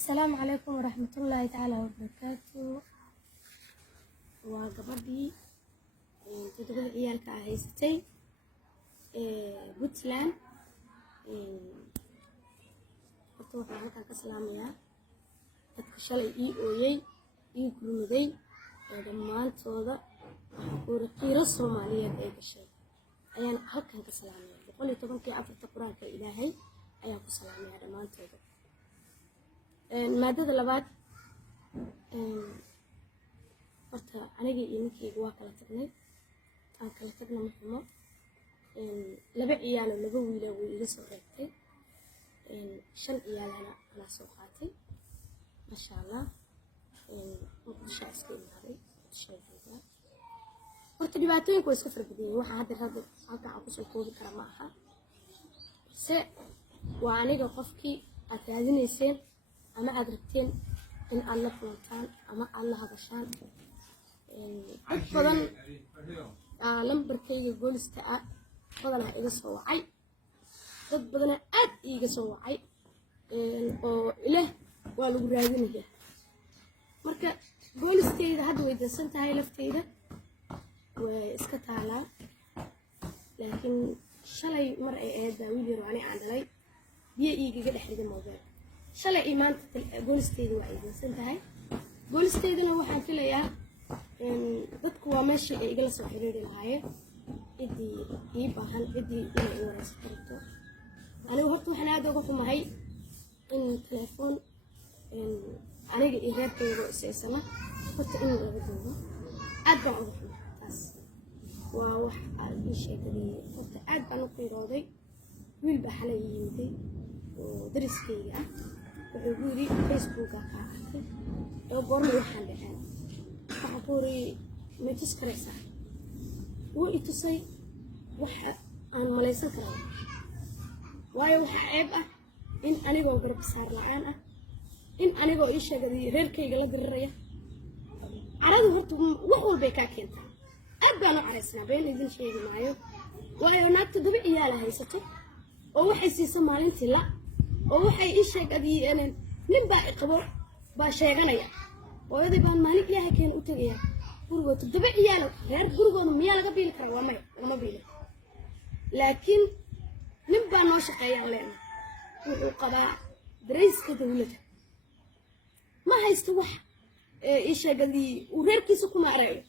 السلام عليكم ورحمة الله تعالى وبركاته. وقبضي تدخل عيالك هايستي بوتلان أتوقع هكا كسلامية أتكشلي أويي قرمدي دمان تودا ورقي الصومالية أيكشي أيان هكا كسلامية بقولي تبنكي عفرت قرآن كإلهي أيان كسلامية دمان تودا المادة اللبات horta aniga iyo ninkeyga waa kala tagnay aan kala tagna maxmo laba ciyaal oo laba wiil ah way iga soo reebtay shan ciyaalana ana soo qaatay masha Allah muqdisho iska imaaday sheegayda horta dhibaatooyinku way iska farbaday waxa hadda halka aan ku soo koobi kara ma aha se waa aniga qofkii aad raadinayseen ama aad rabteen in aad la kulantaan ama aad la hadashaan dad badan lambarkayga goolista ah badanaa iga soo wacay dad badana aad iiga soo wacay oo ilaah waa lagu raadinayaa marka goolisteyda hadda way dansan tahay lafteyda way iska taalaa laakiin shalay mar ay ahayd wiil yar ani aan dhalay biyo iigaga dhex riday moobil shalay imaanta goolisteyda waa ay dansan tahay goolisteydana waxaan filayaa dadku waa meeshii ay igala soo xiriiri lahaayeen cidii ii baahan cidii inay i waraysan karto anigu horta waxaan aad uga xumahay in telefoon aniga iyo reerkayga isaysana horta in laga duubo aad baan uga xumahay taas waa wax aad ii sheegay horta aad baan u qiirooday wiil baa xalay yimiday oo dariskayga ah wuxuu ku yiri Facebook ka arkay oo goorma waxaan dhacay waxaankuuri meetis karaysa wuu itusay waxa aan malaysan karaa waayo waxa ceeb ah in anigoo garab saar la'aan ah in anigoo ii sheegay reerkayga la diriraya caradu horta wax walba ka keentaa aad baan u caraysnaa been idin sheegi maayo waayo naagta daba ciyaal haysato oo waxay siisay maalintii la oo waxay ii sheegay nin baa qabo baa sheeganaya hooyadii baan maalin ilaahay keen u tagaya gurigood daba ciyaal reer gurigooda miyaa laga biili karaa waa maya lama biili laakiin nin baa noo shaqeeyaan leena wuxuu qabaa darayska dawladda ma haysto wax ii sheegay uu reerkiisa ku maarayo